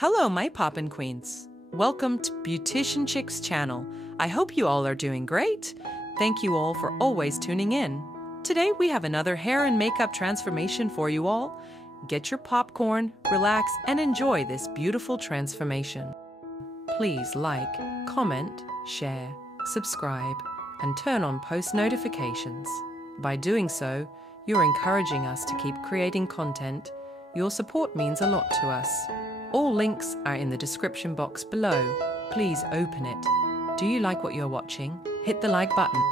Hello, my poppin' queens. Welcome to Beauticianchic's channel. I hope you all are doing great. Thank you all for always tuning in. Today we have another hair and makeup transformation for you all. Get your popcorn, relax, and enjoy this beautiful transformation. Please like, comment, share, subscribe, and turn on post notifications. By doing so, you're encouraging us to keep creating content. Your support means a lot to us. All links are in the description box below. Please open it. Do you like what you're watching? Hit the like button.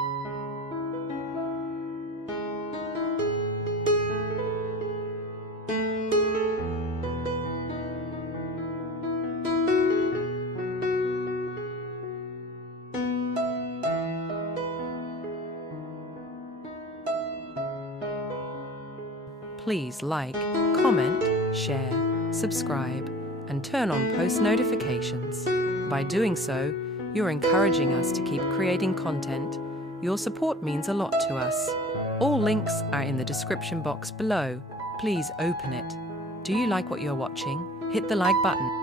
Please like, comment, share, subscribe, and turn on post notifications. By doing so, you're encouraging us to keep creating content. Your support means a lot to us. All links are in the description box below. Please open it. Do you like what you're watching? Hit the like button.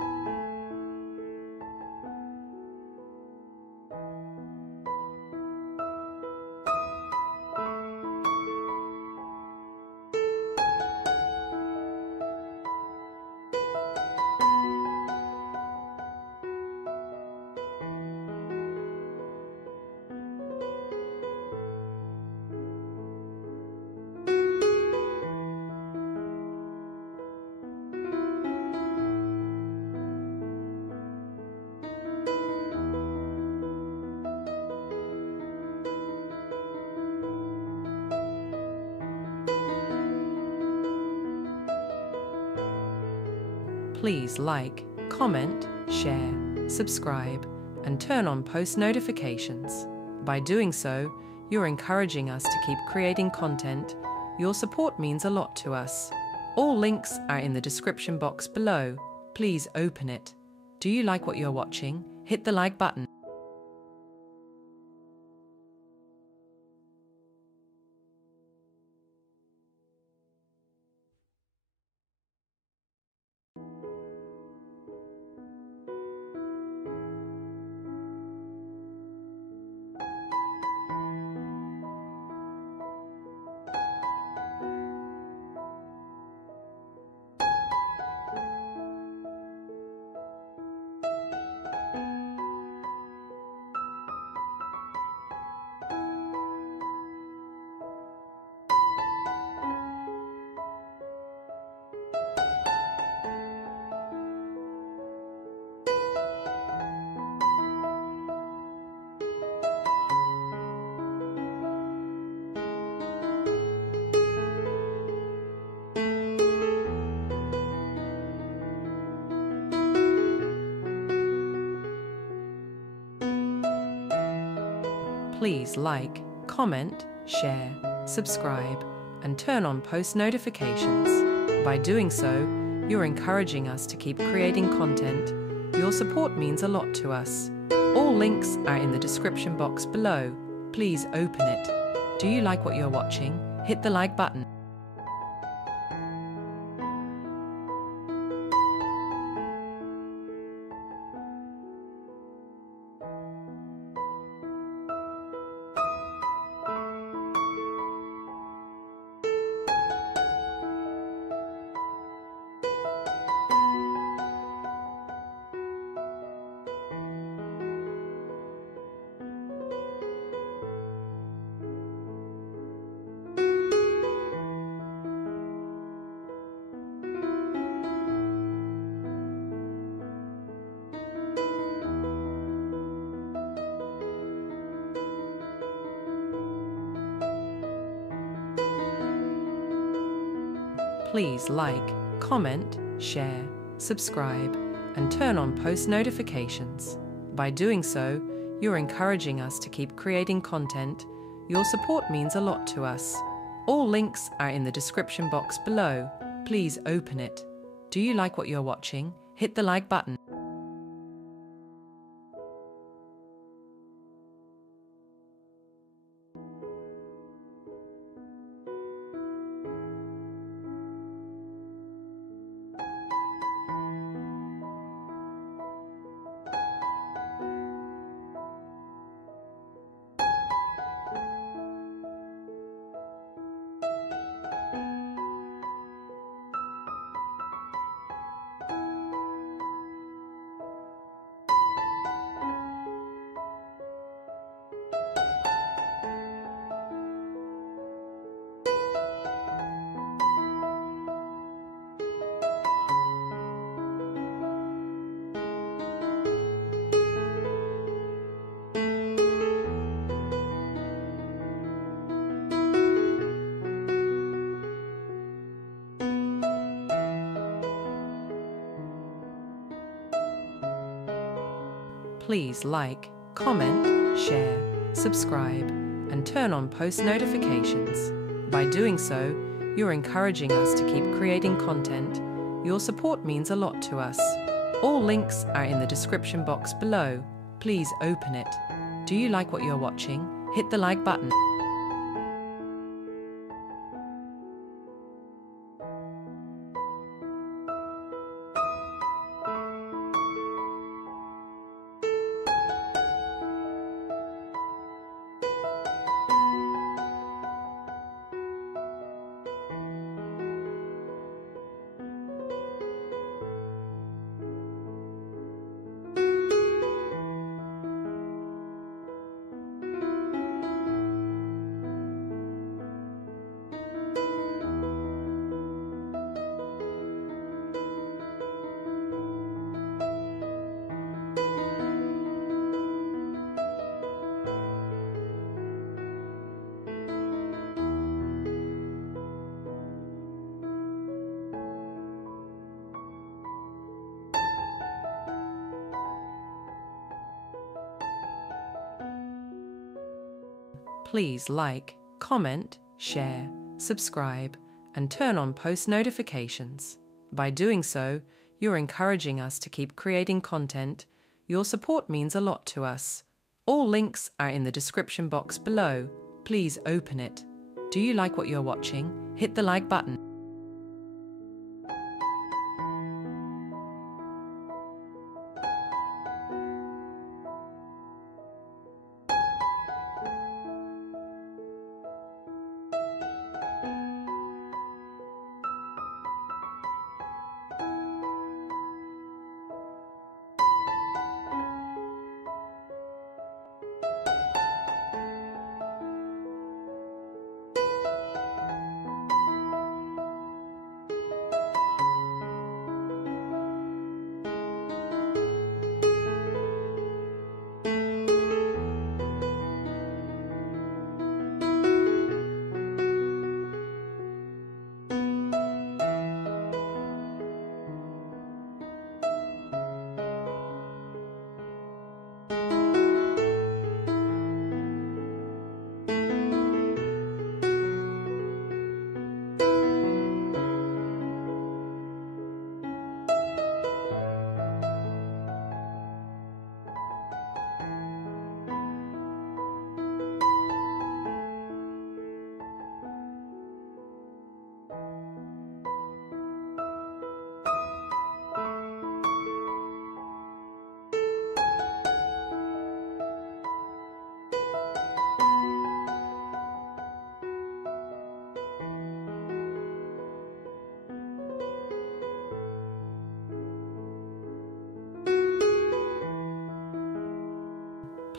Please like, comment, share, subscribe, and turn on post notifications. By doing so, you're encouraging us to keep creating content. Your support means a lot to us. All links are in the description box below. Please open it. Do you like what you're watching? Hit the like button. Please like, comment, share, subscribe, and turn on post notifications. By doing so, you're encouraging us to keep creating content. Your support means a lot to us. All links are in the description box below. Please open it. Do you like what you're watching? Hit the like button. Please like, comment, share, subscribe, and turn on post notifications. By doing so, you're encouraging us to keep creating content. Your support means a lot to us. All links are in the description box below. Please open it. Do you like what you're watching? Hit the like button. Please like, comment, share, subscribe, and turn on post notifications. By doing so, you're encouraging us to keep creating content. Your support means a lot to us. All links are in the description box below. Please open it. Do you like what you're watching? Hit the like button. Please like, comment, share, subscribe, and turn on post notifications. By doing so, you're encouraging us to keep creating content. Your support means a lot to us. All links are in the description box below. Please open it. Do you like what you're watching? Hit the like button.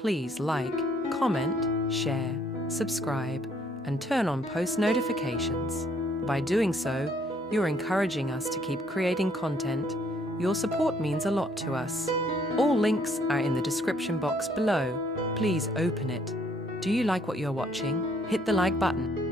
Please like, comment, share, subscribe, and turn on post notifications. By doing so, you're encouraging us to keep creating content. Your support means a lot to us. All links are in the description box below. Please open it. Do you like what you're watching? Hit the like button.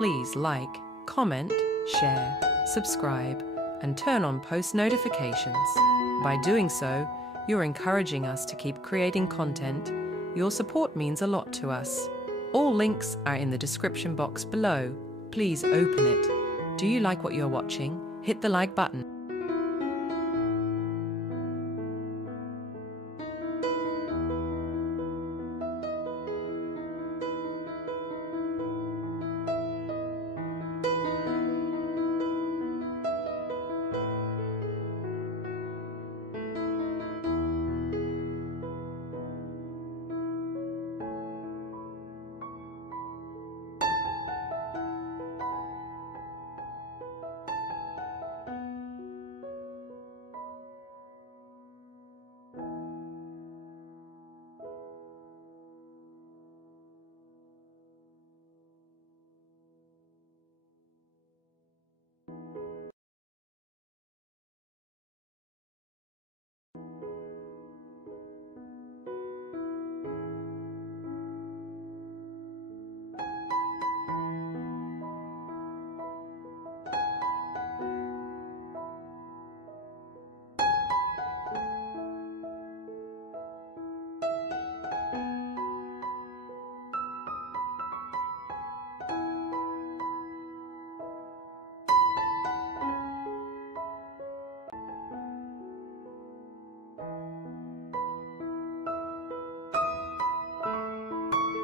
Please like, comment, share, subscribe, and turn on post notifications. By doing so, you're encouraging us to keep creating content. Your support means a lot to us. All links are in the description box below. Please open it. Do you like what you're watching? Hit the like button.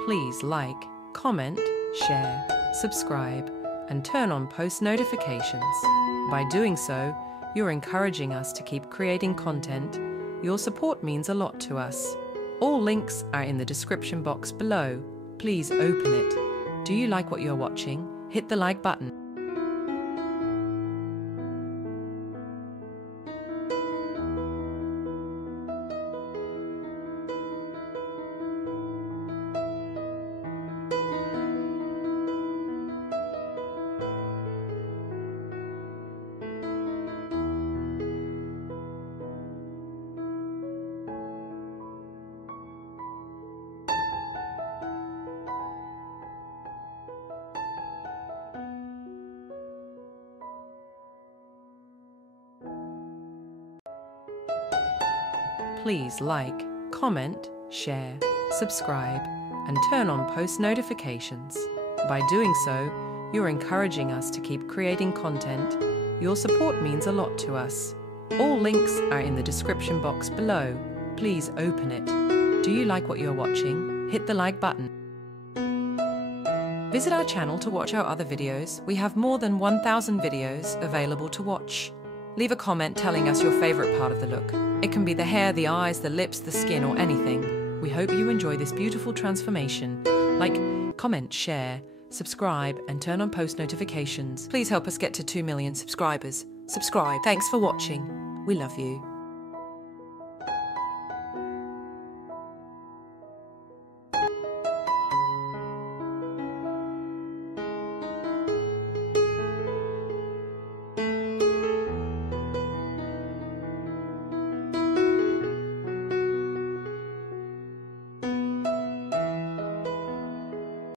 Please like, comment, share, subscribe, and turn on post notifications. By doing so, you're encouraging us to keep creating content. Your support means a lot to us. All links are in the description box below. Please open it. Do you like what you're watching? Hit the like button. Please like, comment, share, subscribe, and turn on post notifications. By doing so, you're encouraging us to keep creating content. Your support means a lot to us. All links are in the description box below. Please open it. Do you like what you're watching? Hit the like button. Visit our channel to watch our other videos. We have more than 1,000 videos available to watch. Leave a comment telling us your favorite part of the look. It can be the hair, the eyes, the lips, the skin, or anything. We hope you enjoy this beautiful transformation. Like, comment, share, subscribe, and turn on post notifications. Please help us get to 2 million subscribers. Subscribe. Thanks for watching. We love you.